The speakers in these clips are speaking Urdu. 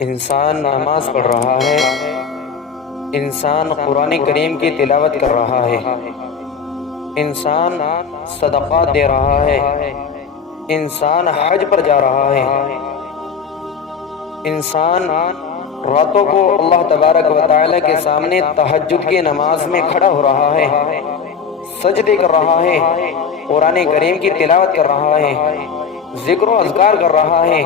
انسان نماز پڑھ رہا ہے، انسان قرآن کریم کی تلاوت کر رہا ہے، انسان صدقات دے رہا ہے، انسان حج پر جا رہا ہے، انسان راتوں کو اللہ تبارک و تعالی کے سامنے تہجد کی نماز میں کھڑا ہو رہا ہے، سجدے کر رہا ہے، قرآن کریم کی تلاوت کر رہا ہے، ذکر و اذکار کر رہا ہے۔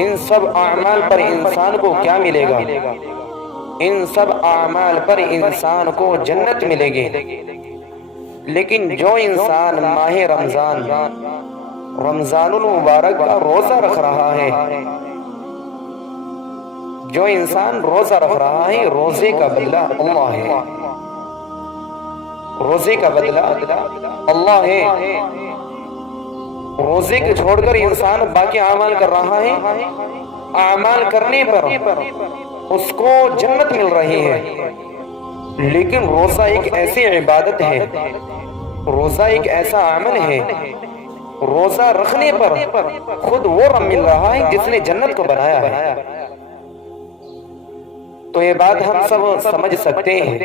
ان سب اعمال پر انسان کو کیا ملے گا؟ ان سب اعمال پر انسان کو جنت ملے گی۔ لیکن جو انسان ماہ رمضان المبارک کا روزہ رکھ رہا ہے، جو انسان روزہ رکھ رہا ہے، روزے کا بدلہ اللہ ہے، روزے کا بدلہ اللہ ہے۔ روزے کو چھوڑ کر انسان باقی اعمال کر رہا ہے، اعمال کرنے پر اس کو جنت مل رہی ہے۔ لیکن روزہ ایک ایسی عبادت ہے، روزہ ایک ایسا عمل ہے، روزہ رکھنے پر خود وہ رب مل رہا ہے جس نے جنت کو بنایا ہے۔ تو یہ بات ہم سب سمجھ سکتے ہیں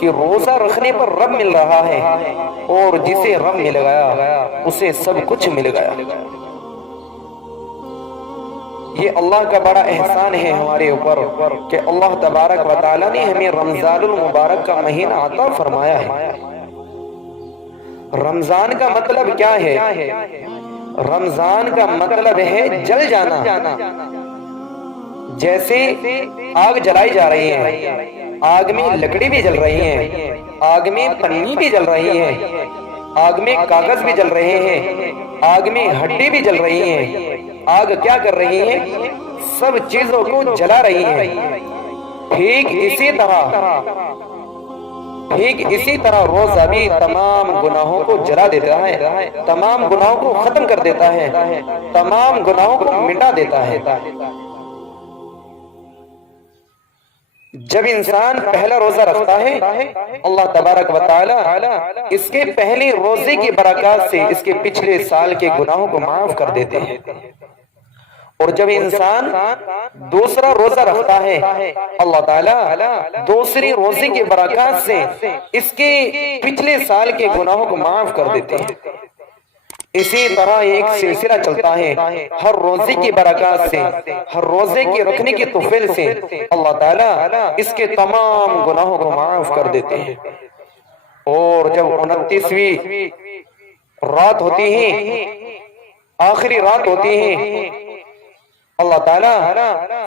کہ روزہ رکھنے پر رب مل رہا ہے، اور جسے رب مل گیا اسے سب کچھ مل گیا۔ یہ اللہ کا بڑا احسان ہے ہمارے اوپر کہ اللہ تبارک و تعالی نے ہمیں رمضان المبارک کا مہینہ عطا فرمایا ہے۔ رمضان کا مطلب کیا ہے؟ رمضان کا مطلب ہے جل جانا۔ جیسے آگ جلائی جا رہی ہے، آگ میں لکڑی بھی جل رہی ہے، آگ میں پنی بھی جل رہی ہے، آگ میں کاغذ بھی جل رہے ہیں، آگ میں ہڈی بھی جل رہی ہے۔ آگ کیا کر رہی ہے؟ سب چیزوں کو جلا رہی ہے۔ ٹھیک اسی طرح روزہ بھی تمام گناہوں کو جلا دیتا ہے، تمام گناہوں کو ختم کر دیتا ہے، تمام گناہوں کو مٹا دیتا ہے۔ جب انسان پہلا روزہ رکھتا ہے، اللہ تبارک و تعالی اس کے پہلے روزے کی برکات سے اس کے پچھلے سال کے گناہوں کو معاف کر دیتے ہیں۔ اور جب انسان دوسرا روزہ رکھتا ہے، اللہ تعالی دوسری روزے کی برکات سے اس کے پچھلے سال کے گناہوں کو معاف کر دیتے ہیں۔ اسی طرح ایک سلسلہ چلتا ہے، ہر روزے کی برکات سے، ہر روزے کی رکھنے کی توفیق سے اللہ تعالیٰ اس کے تمام گناہوں کو معاف کر دیتے ہیں۔ اور جب 29ویں رات ہوتی ہے، آخری رات ہوتی ہے، اللہ تعالیٰ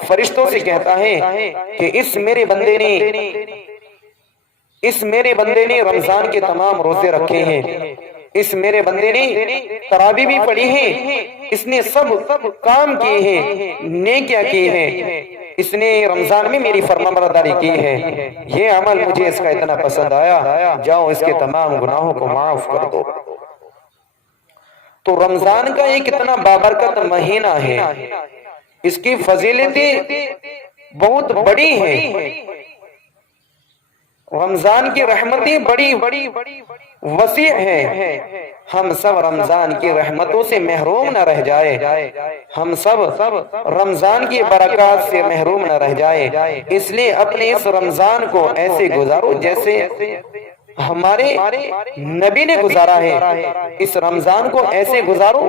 فرشتوں سے کہتا ہے کہ اس میرے بندے نے رمضان کے تمام روزے رکھے ہیں، اس میرے بندے نے تراویح بھی پڑھی ہے، اس نے سب کام کیے ہیں، نیکیاں کی ہیں، اس نے رمضان میں میری فرمانبرداری کی ہے، یہ عمل مجھے اس کا اتنا پسند آیا، جاؤ اس کے تمام گناہوں کو معاف کر دو۔ تو رمضان کا ایک اتنا بابرکت مہینہ ہے، اس کی فضیلتیں بہت بڑی ہیں، رمضان کی رحمتیں بڑی وسیع ہیں۔ ہم سب رمضان کی رحمتوں سے محروم نہ رہ جائے، ہم سب رمضان کی برکات سے محروم نہ رہ جائے، اس لیے اپنے اس رمضان کو ایسے گزارو جیسے ہمارے نبی نے گزارا ہے، اس رمضان کو ایسے گزارو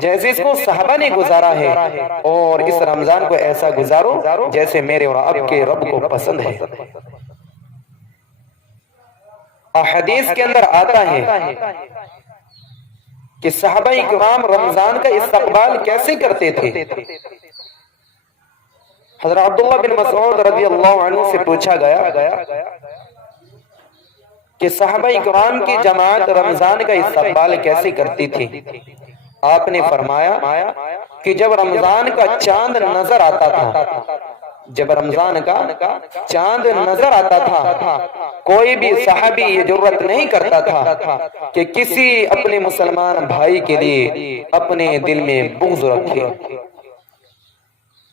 جیسے اس کو صحابہ نے گزارا ہے، اور اس رمضان کو ایسا گزارو جیسے میرے اور آپ کے رب کو پسند ہے۔ حدیث کے اندر آتا ہے کہ صحابہ کرام رمضان کا استقبال کیسے کرتے تھے۔ حضرت عبداللہ بن مسعود رضی اللہ عنہ سے پوچھا گیا کہ صحابہ کرام کی جماعت رمضان کا استقبال کیسے کرتی تھی۔ آپ نے فرمایا کہ جب رمضان کا چاند نظر آتا تھا، جب رمضان کا چاند نظر آتا تھا، کوئی بھی صحابی یہ جرت نہیں کرتا تھا کہ کسی اپنے مسلمان بھائی کے لیے اپنے دل میں بغض رکھے۔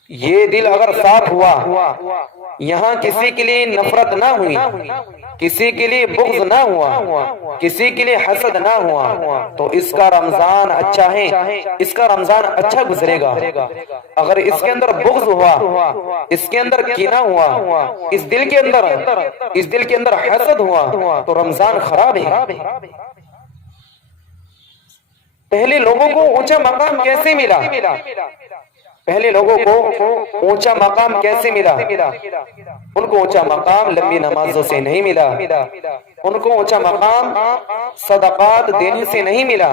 یہ دل اگر صاف ہوا، یہاں کسی کے لیے نفرت نہ ہوئی، کسی کے لیے بغض نہ ہوا، کسی کے لیے حسد نہ ہوا، تو اس کا رمضان اچھا ہے، اس کا رمضان اچھا گزرے گا۔ اگر اس کے اندر بغض ہوا، اس کے اندر کینہ ہوا، اس دل کے اندر حسد ہوا، تو رمضان خراب ہے۔ پہلے لوگوں کو اونچا مقام کیسے ملا؟ پہلے لوگوں کو اونچا مقام کیسے ملا؟ ان کو اونچا مقام لمبی نمازوں سے نہیں ملا، ان کو اونچا مقام صدقات دینے سے نہیں ملا،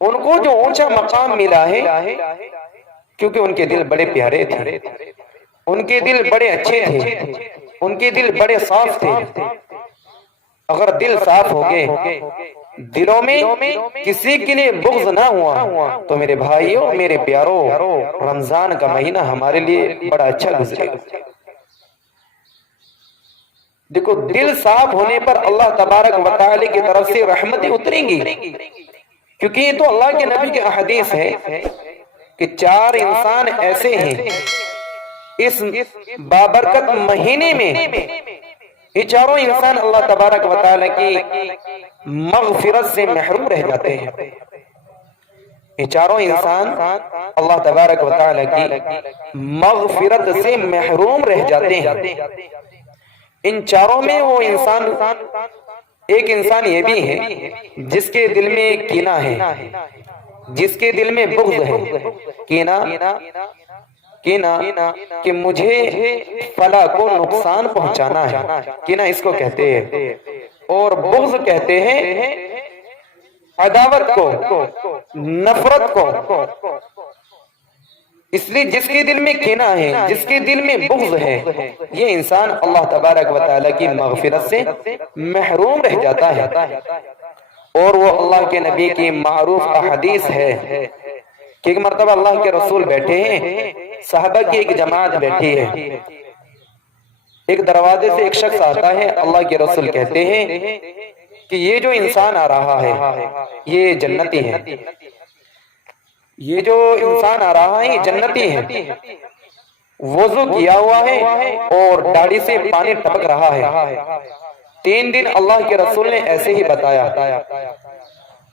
ان کو جو اونچا مقام ملا ہے کیونکہ ان کے دل بڑے پیارے تھے، ان کے دل بڑے اچھے تھے، ان کے دل بڑے صاف تھے۔ اگر دل صاف ہو گئے، دلوں میں کسی کے لیے بغض نہ ہوا، تو میرے بھائیوں، میرے پیاروں، رمضان کا مہینہ ہمارے لیے بڑا اچھا گزرے گا۔ دیکھو، دل صاف ہونے پر اللہ تبارک و تعالی کی طرف سے رحمتیں اتریں گی، کیونکہ یہ تو اللہ کے نبی کی احادیث ہے کہ 4 انسان ایسے ہیں اس بابرکت مہینے میں، یہ چاروں انسان اللہ تبارک و تعالی کی مغفرت سے محروم رہ جاتے ہیں۔ یہ چاروں انسان اللہ تبارک و تعالی کی مغفرت سے محروم رہ جاتے ہیں۔ ان چاروں میں وہ انسان، ایک انسان یہ بھی ہے جس کے دل میں کینہ ہے، جس کے دل میں بغض ہے، کینہ کہ مجھے فلاں کو نقصان پہنچانا ہے، کینہ اس کو کہتے ہیں، اور بغض کہتے ہیں عداوت کو، نفرت کو۔ اس لیے جس کے دل میں کینہ ہے، جس کے دل میں بغض ہے، یہ انسان اللہ تبارک و تعالی کی مغفرت سے محروم رہ جاتا ہے۔ اور وہ اللہ کے نبی کی معروف احادیث ہے کہ ایک مرتبہ اللہ کے رسول بیٹھے ہیں، صحابہ کی ایک جماعت بیٹھی ہے، ایک دروازے سے ایک شخص آتا ہے، اللہ کے رسول کہتے ہیں کہ یہ جو انسان آ رہا ہے یہ جنتی ہے، یہ جو انسان آ رہا ہے یہ جنتی ہے، وضو کیا ہوا ہے اور داڑھی سے پانی ٹپک رہا ہے۔ 3 دن اللہ کے رسول نے ایسے ہی بتایا۔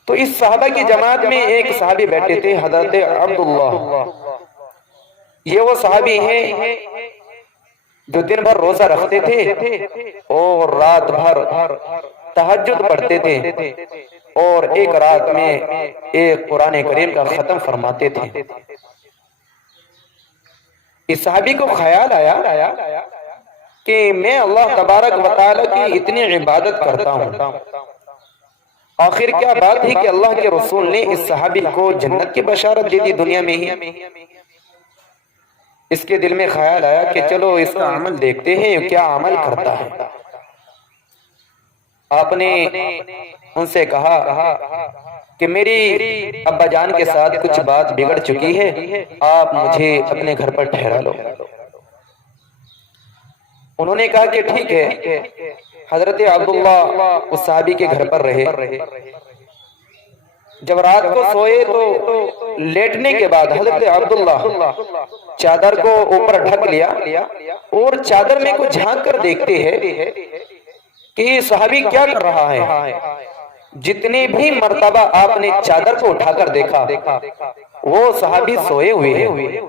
تو اس صحابہ کی جماعت میں ایک صحابی بیٹھے تھے، حضرت عبداللہ۔ یہ وہ صحابی ہیں جو دن بھر روزہ رکھتے تھے اور رات بھر تہجد پڑھتے تھے، اور ایک رات میں ایک قرآن کریم کا ختم فرماتے تھے۔ اس صحابی کو خیال آیا کہ میں اللہ تبارک و تعالی کی اتنی عبادت کرتا ہوں، آخر کیا بات ہے کہ اللہ کے رسول نے اس صحابی کو جنت کی بشارت دے دی دنیا میں ہی۔ اس کے دل میں خیال آیا کہ چلو اس کا عمل دیکھتے ہیں کیا عمل کرتا ہے۔ آپ نے ان سے کہا کہ میری ابا جان کے ساتھ کچھ بات بگڑ چکی ہے، آپ مجھے اپنے گھر پر ٹھہرا لو۔ انہوں نے کہا کہ ٹھیک ہے۔ حضرت عبداللہ اس صحابی کے گھر پر رہے۔ جب رات کو سوئے تو لیٹنے کے بعد حضرت عبداللہ چادر کو اوپر ڈھک لیا اور چادر میں کو جھانک کر دیکھتے ہیں کہ یہ صحابی کیا کر رہا ہے۔ جتنے بھی مرتبہ آپ نے چادر کو اٹھا کر دیکھا وہ صحابی سوئے ہوئے ہیں۔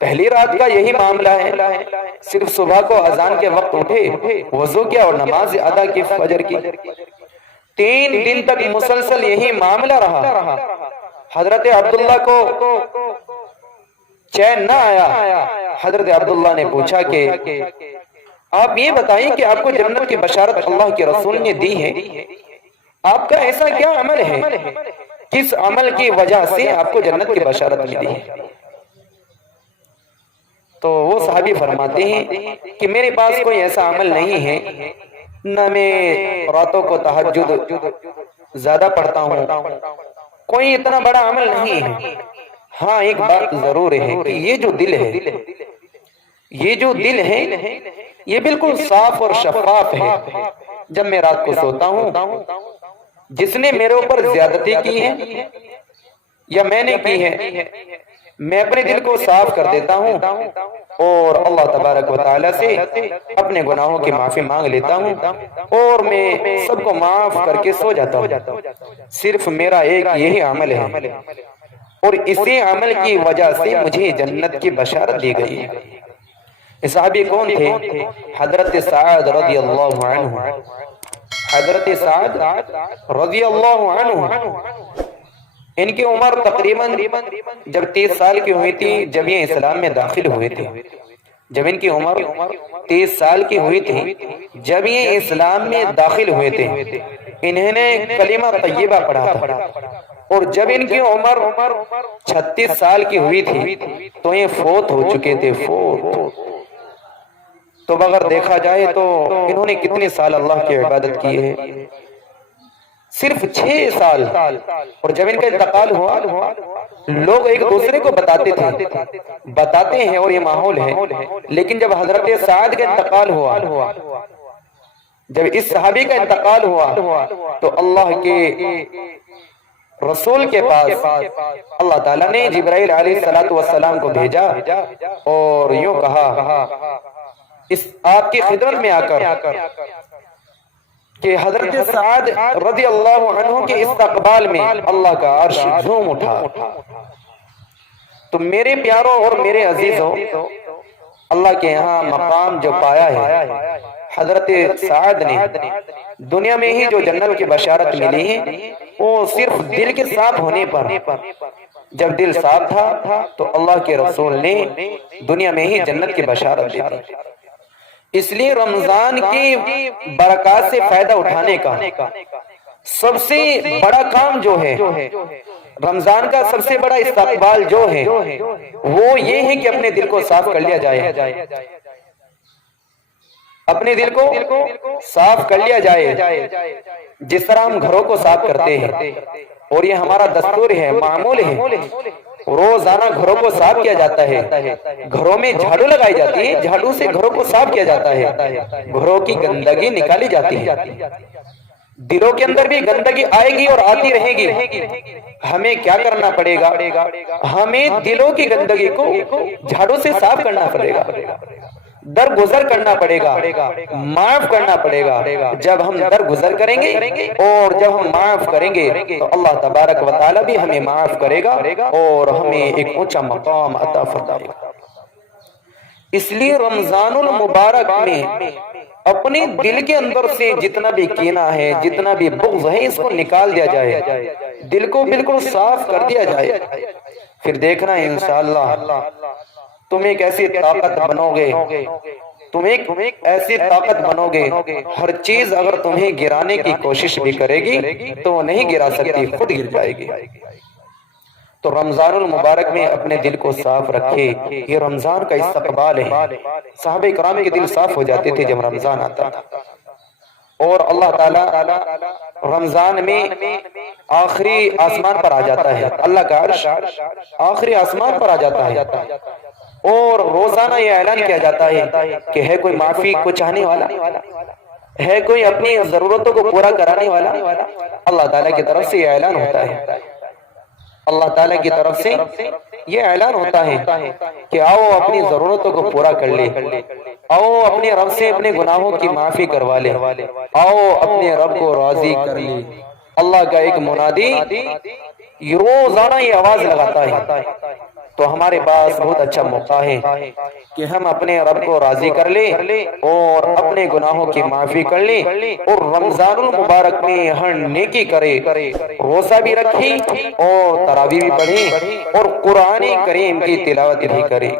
پہلی رات کا یہی معاملہ ہے، صرف صبح کو اذان کے وقت اٹھے، وضو کیا اور نماز ادا کی فجر کی۔ 3 دن تک مسلسل یہی معاملہ رہا۔ حضرت عبداللہ کو چین نہ آیا۔ حضرت عبداللہ نے پوچھا کہ آپ یہ بتائیں کہ آپ کو جنت کی بشارت اللہ کے رسول نے دی ہے، آپ کا ایسا کیا عمل ہے، کس عمل کی وجہ سے آپ کو جنت کی بشارت ملی ہے؟ تو وہ صحابی فرماتے ہیں کہ میرے پاس کوئی ایسا عمل نہیں ہے، نہ میں راتوں کو تہجد زیادہ پڑھتا ہوں، کوئی اتنا بڑا عمل نہیں ہے۔ ہاں ایک بات ضرور ہے کہ یہ جو دل ہے یہ بالکل صاف اور شفاف ہے۔ جب میں رات کو سوتا ہوں، جس نے میرے اوپر زیادتی کی ہے یا میں نے کی ہے، میں اپنے دل کو صاف کر دیتا ہوں اور اللہ تبارک و تعالی سے اپنے گناہوں کی معافی مانگ لیتا ہوں اور میں سب کو معاف کر کے سو جاتا ہوں۔ صرف میرا ایک یہی عمل ہے اور اسی عمل کی وجہ سے مجھے جنت کی بشارت دی گئی ہے۔ یہ صحابی کون تھے؟ حضرت سعد رضی اللہ عنہ۔ حضرت سعد رضی اللہ عنہ، ان کی عمر تقریباً جب 30 سال کی ہوئی تھی جب یہ اسلام میں داخل ہوئے تھے۔ جب ان کی عمر 30 سال کی ہوئی تھی جب یہ اسلام میں داخل ہوئے تھے، انہوں نے کلمہ طیبہ پڑھا تھا، اور جب ان کی عمر 36 سال کی ہوئی تھی تو یہ فوت ہو چکے تھے۔ فوت تو اگر دیکھا جائے تو انہوں نے کتنے سال اللہ کی عبادت کی ہے؟ صرف 6 سال۔ اور جب ان کا انتقال ہوا لوگ ایک دوسرے کو بتاتے ہیں اور یہ ماحول ہے، لیکن جب حضرت سعد کا انتقال ہوا، جب اس صحابی کا انتقال ہوا تو اللہ کے رسول کے پاس اللہ تعالیٰ نے جبرائیل علیہ السلام کو بھیجا اور یوں کہا اس آپ کی خدمت میں آ کر کہ حضرت سعد رضی اللہ عنہ کے استقبال میں اللہ کا عرش جھوم اٹھا۔ تو میرے پیاروں اور میرے عزیزوں، اللہ کے یہاں مقام جو پایا ہے حضرت سعد نے، دنیا میں ہی جو جنت کی بشارت ملی ہے وہ صرف دل کے صاف ہونے پر۔ جب دل صاف تھا تو اللہ کے رسول نے دنیا میں ہی جنت کی بشارت دی تھی۔ اس لیے رمضان کی برکات سے فائدہ اٹھانے کا سب سے بڑا کام جو ہے، رمضان کا سب سے بڑا استقبال جو ہے وہ یہ ہے کہ اپنے دل کو صاف کر لیا جائے، اپنے دل کو صاف کر لیا جائے، جس طرح ہم گھروں کو صاف کرتے ہیں اور یہ ہمارا دستور ہے، معمول ہے، روزانہ گھروں کو صاف کیا جاتا ہے، گھروں میں جھاڑو لگائی جاتی ہے، جھاڑو سے گھروں کو صاف کیا جاتا ہے، گھروں کی گندگی نکالی جاتی ہے۔ دلوں کے اندر بھی گندگی آئے گی اور آتی رہے گی، ہمیں کیا کرنا پڑے گا؟ ہمیں دلوں کی گندگی کو جھاڑو سے صاف کرنا پڑے گا، درگزر کرنا پڑے گا، معاف کرنا پڑے گا۔ جب ہم درگزر کریں گے اور جب ہم معاف کریں گے تو اللہ تبارک و تعالی بھی ہمیں معاف کرے گا اور ہمیں ایک اونچا مقام عطا فرمائے گا۔ اس لیے رمضان المبارک میں اپنے دل کے اندر سے جتنا بھی کینہ ہے، جتنا بھی بغض ہے، اس کو نکال دیا جائے، دل کو بالکل صاف کر دیا جائے، پھر دیکھنا ہے انشاءاللہ تم ایک ایسی طاقت بنو گے، تم ایک ایسی طاقت بنو گے، ہر چیز اگر تمہیں گرانے کی کوشش بھی کرے گی تو وہ نہیں گرا سکتی، خود گر جائے گی۔ تو رمضان المبارک میں اپنے دل کو صاف رکھے، یہ رمضان کا استقبال ہے۔ صحابہ کرام کے دل صاف ہو جاتے تھے جب رمضان آتا تھا، اور اللہ تعالیٰ رمضان میں آخری آسمان پر آ جاتا ہے، اللہ کا عرش آخری آسمان پر آ جاتا ہے، اور روزانہ یہ اعلان کیا جاتا ہے کہ ہے کوئی معافی کو چاہنے والا، ہے کوئی اپنی ضرورتوں کو پورا کرانے والا۔ اللہ تعالیٰ کی طرف سے یہ اعلان ہوتا ہے، اللہ تعالیٰ کی طرف سے یہ اعلان ہوتا ہے کہ آؤ اپنی ضرورتوں کو پورا کر لے، آؤ اپنے رب سے اپنے گناہوں کی معافی کروا لے، آؤ اپنے رب کو راضی کر لے۔ اللہ کا ایک منادی روزانہ یہ آواز لگاتا ہے، تو ہمارے پاس بہت اچھا موقع ہے کہ ہم اپنے رب کو راضی کر لیں اور اپنے گناہوں کی معافی کر لیں، اور رمضان المبارک میں ہر نیکی کرے، روزہ بھی رکھیں اور تراویح بھی پڑھیں اور قرآن کریم کی تلاوت بھی کریں۔